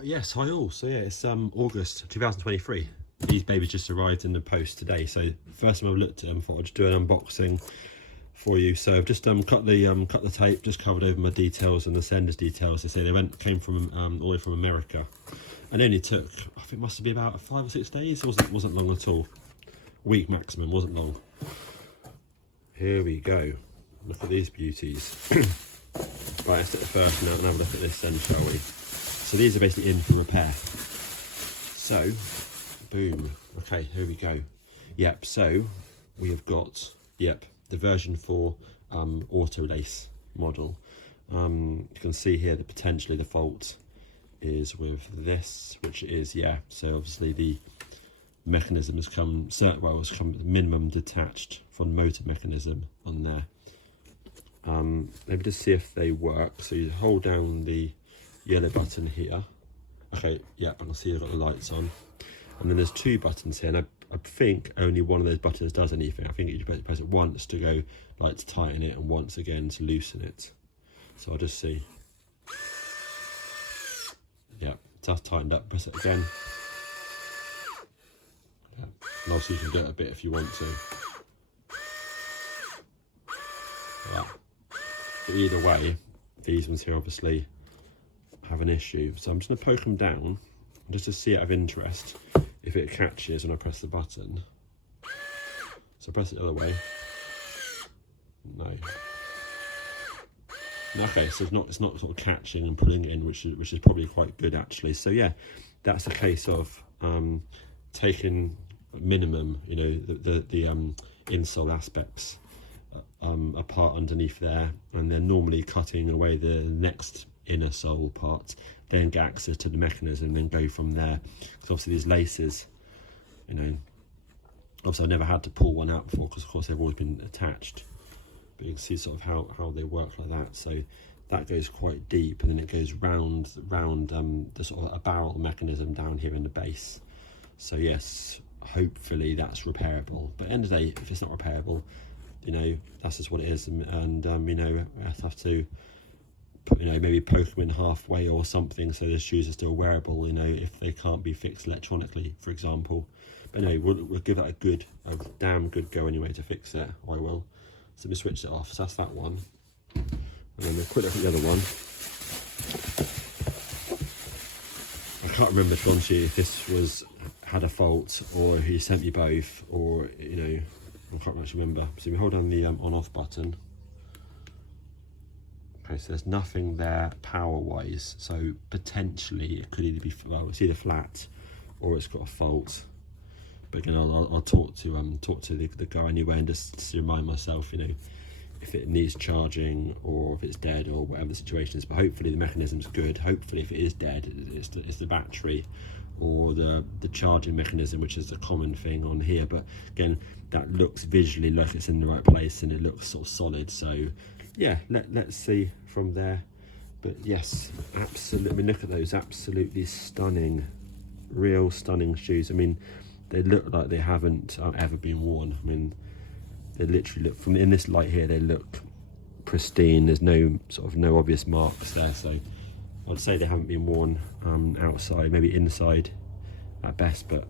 Right, yes, hi all. So yeah, it's August 2023. These babies just arrived in the post today. So first time I've looked at them, I thought I'd just do an unboxing for you. So I've just cut the tape, just covered over my details and the sender's details. They say they came from all the way from America, and only took, I think it must have been about 5 or 6 days. It wasn't long at all. A week maximum, wasn't long. Here we go. Look at these beauties. Right, let's take the first one out and have a look at this then, shall we? So these are basically in for repair. So, boom. Okay, here we go. Yep, so we have got, the version 4 auto lace model. You can see here that potentially the fault is with this, which is, so obviously the mechanism has come minimum detached from the motor mechanism on there. Let me just see if they work. So you hold down the yellow button here. Okay, I can see I've got the lights on. And then there's 2 buttons here, and I think only one of those buttons does anything. I think you press it once to go, like, to tighten it, and once again to loosen it. So I'll just see. That's tightened up. Press it again. And also you can do it a bit if you want to. But either way, these ones here obviously have an issue. So I'm just going to poke them down just to see out of interest if it catches when I press the button. So press it the other way. No. Okay, so it's not sort of catching and pulling it in, which is probably quite good actually. So yeah, that's a case of taking minimum, the insole aspects apart underneath there, and then normally cutting away the next inner sole part, then get access to the mechanism, then go from there. Because obviously these laces, obviously I've never had to pull one out before, because of course they've always been attached. But you can see sort of how they work like that. So that goes quite deep, and then it goes round the sort of a barrel mechanism down here in the base. So yes, hopefully that's repairable. But at the end of the day, if it's not repairable, that's just what it is, and I have to maybe poke them in halfway or something, so the shoes are still wearable, if they can't be fixed electronically, for example. But anyway, we'll give that a damn good go anyway to fix it. I will. So let me switch it off. So that's that one, and then we'll quick look at the other one. I can't remember, to be honest with you, if this had a fault or if he sent me both, or I can't actually remember. So we hold down the on-off button. Okay, so there's nothing there power-wise. So potentially it could either be, it's either flat or it's got a fault. But again, I'll talk to the guy anyway, and just to remind myself, if it needs charging or if it's dead or whatever the situation is. But hopefully the mechanism's good. Hopefully if it is dead, it's the battery or the charging mechanism, which is a common thing on here. But again, that looks visually like it's in the right place, and it looks sort of solid. So yeah, let's see from there. But yes, absolutely, I mean, look at those, absolutely stunning, real stunning shoes. I mean, they look like they haven't ever been worn. I mean, they literally look, from in this light here, they look pristine. There's no obvious marks there. So I'd say they haven't been worn outside, maybe inside at best. But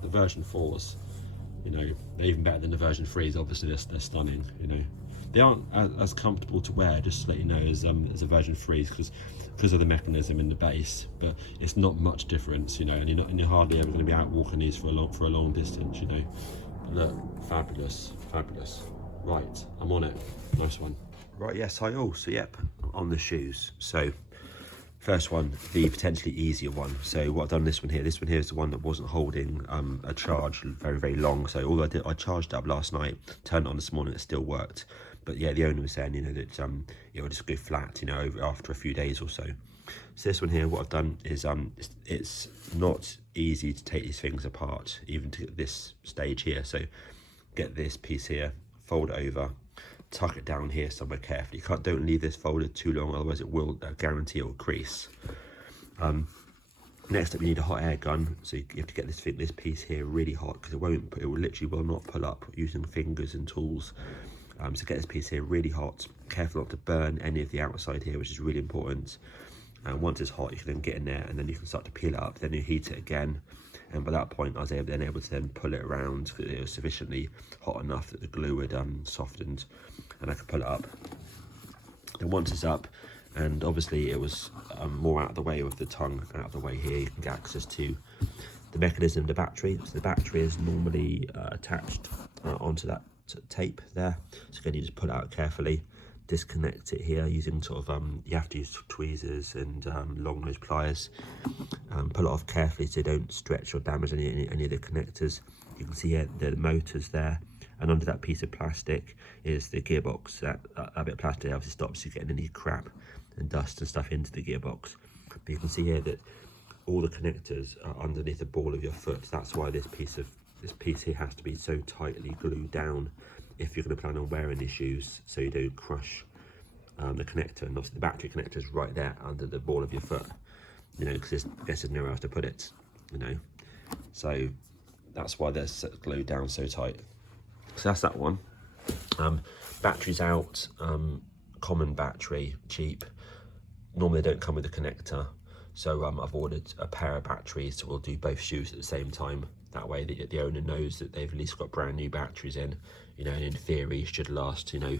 the version 4s, they're even better than the version 3s. Obviously they're stunning. They aren't as comfortable to wear, just to let you know, as a version 3s, because of the mechanism in the base. But it's not much difference, and you're hardly ever going to be out walking these for a long distance. But look, fabulous. Right, I'm on it. Nice one. Right, yes, hi all. So yep, on the shoes. So first one, the potentially easier one. So what I've done this one here is the one that wasn't holding a charge very long. So all I charged up last night, turned it on this morning, it still worked. But yeah, the owner was saying, that it would just go flat, after a few days or so. So this one here, what I've done is it's not easy to take these things apart, even to this stage here. So get this piece here, fold it over, tuck it down here somewhere carefully. Don't leave this folded too long, otherwise it will guarantee it will crease. Next up, you need a hot air gun. So you have to get this piece here really hot, because it literally will not pull up using fingers and tools. So get this piece here really hot. Careful not to burn any of the outside here, which is really important. and once it's hot you can then get in there and then you can start to peel it up, then you heat it again, and by that point I was able to then pull it around because it was sufficiently hot enough that the glue had softened, and I could pull it up. And once it's up, and obviously it was more out of the way with the tongue out of the way here, you can get access to the mechanism, the battery. So the battery is normally attached onto that tape there. So again, you just pull it out carefully, disconnect it here using sort of, you have to use tweezers and long nose pliers. Pull it off carefully so you don't stretch or damage any of the connectors. You can see here the motors there, and under that piece of plastic is the gearbox. That bit of plastic obviously stops you getting any crap and dust and stuff into the gearbox. But you can see here that all the connectors are underneath the ball of your foot. That's why this piece here has to be so tightly glued down if you're going to plan on wearing these shoes, so you don't crush the connector. And obviously the battery connector is right there under the ball of your foot, you know, because there's nowhere else to put it, you know. So that's why they're glued down so tight. So that's that one. Batteries out, common battery, cheap. Normally they don't come with a connector, so I've ordered a pair of batteries so we'll do both shoes at the same time. That way the owner knows that they've at least got brand new batteries in, you know, and in theory should last, you know,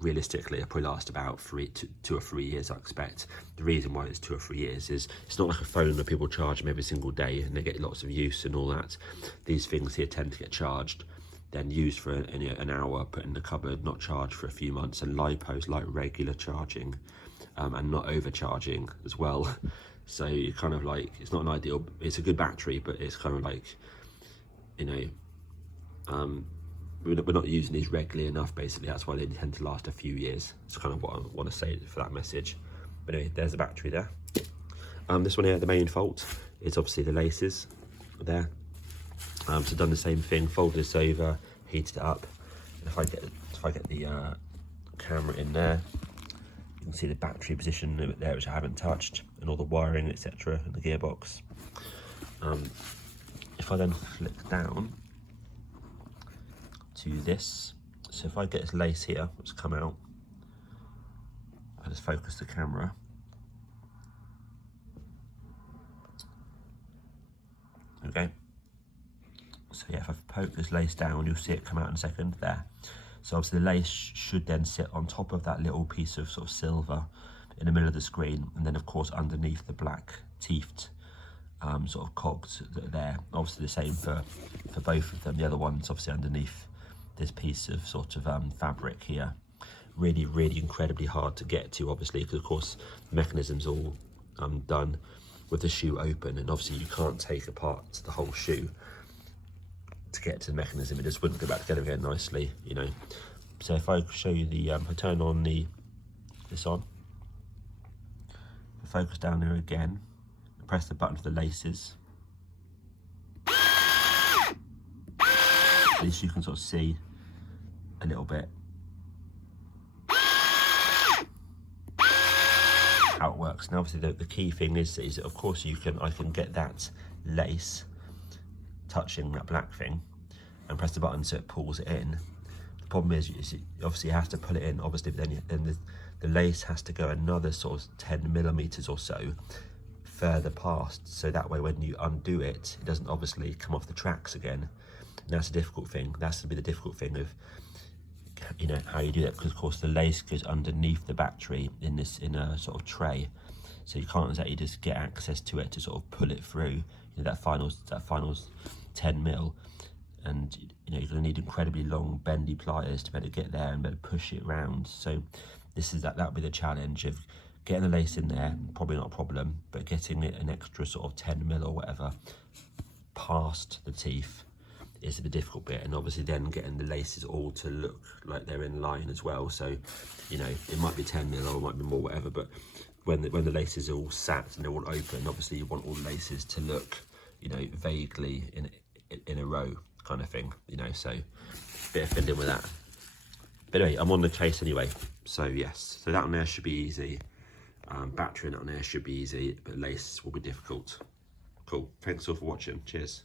realistically it'll probably last about 2 or 3 years, I expect. The reason why it's 2 or 3 years is it's not like a phone that people charge them every single day and they get lots of use and all that. These things here tend to get charged, then used for an hour, put in the cupboard, not charged for a few months. And LiPos like regular charging and not overcharging as well. So you kind of like, it's not an ideal, it's a good battery, but it's kind of like, you know, we're not using these regularly enough, basically. That's why they tend to last a few years. It's kind of what I want to say for that message. But anyway, there's the battery there. This one here, the main fault is obviously the laces there. So done the same thing, folded this over, heated it up. And if I get the camera in there, you can see the battery position there, which I haven't touched, and all the wiring, etc., and the gearbox. If I then flick down to this, so if I get this lace here, which come out, I just focus the camera. Okay. So yeah, if I poke this lace down, you'll see it come out in a second there. So obviously the lace should then sit on top of that little piece of sort of silver in the middle of the screen, and then of course underneath the black teethed sort of cogs that are there. Obviously the same for both of them. The other one's obviously underneath this piece of sort of fabric here. Really, really incredibly hard to get to, obviously, because of course the mechanism's all done with the shoe open, and obviously you can't take apart the whole shoe to get to the mechanism. It just wouldn't go back together again nicely, you know. So if I show you the, I turn on this on, focus down there again, press the button for the laces. At least you can sort of see a little bit how it works. Now obviously the key thing is that of course I can get that lace touching that black thing and press the button so it pulls it in. The problem is obviously you have to pull it in, obviously, but then the lace has to go another sort of 10 millimeters or so further past, so that way when you undo it, it doesn't obviously come off the tracks again. And that's a difficult thing. That's to be the difficult thing of, you know, how you do that, because of course the lace goes underneath the battery in a sort of tray, so you can't exactly just get access to it to sort of pull it through, you know, that final 10 mil, and you know you're going to need incredibly long bendy pliers to be able to get there and be able to push it around. So that'll be the challenge of getting the lace in there, probably not a problem, but getting it an extra sort of 10 mil or whatever past the teeth is the difficult bit, and obviously then getting the laces all to look like they're in line as well. So, you know, it might be 10 mil or it might be more, whatever, but when the laces are all sat and they're all open, obviously you want all the laces to look, you know, vaguely in a row kind of thing, you know, so bit of fiddling with that. But anyway, I'm on the case anyway, so yes, so that on there should be easy. Battery on there should be easy, but lace will be difficult. Cool, thanks all for watching, cheers.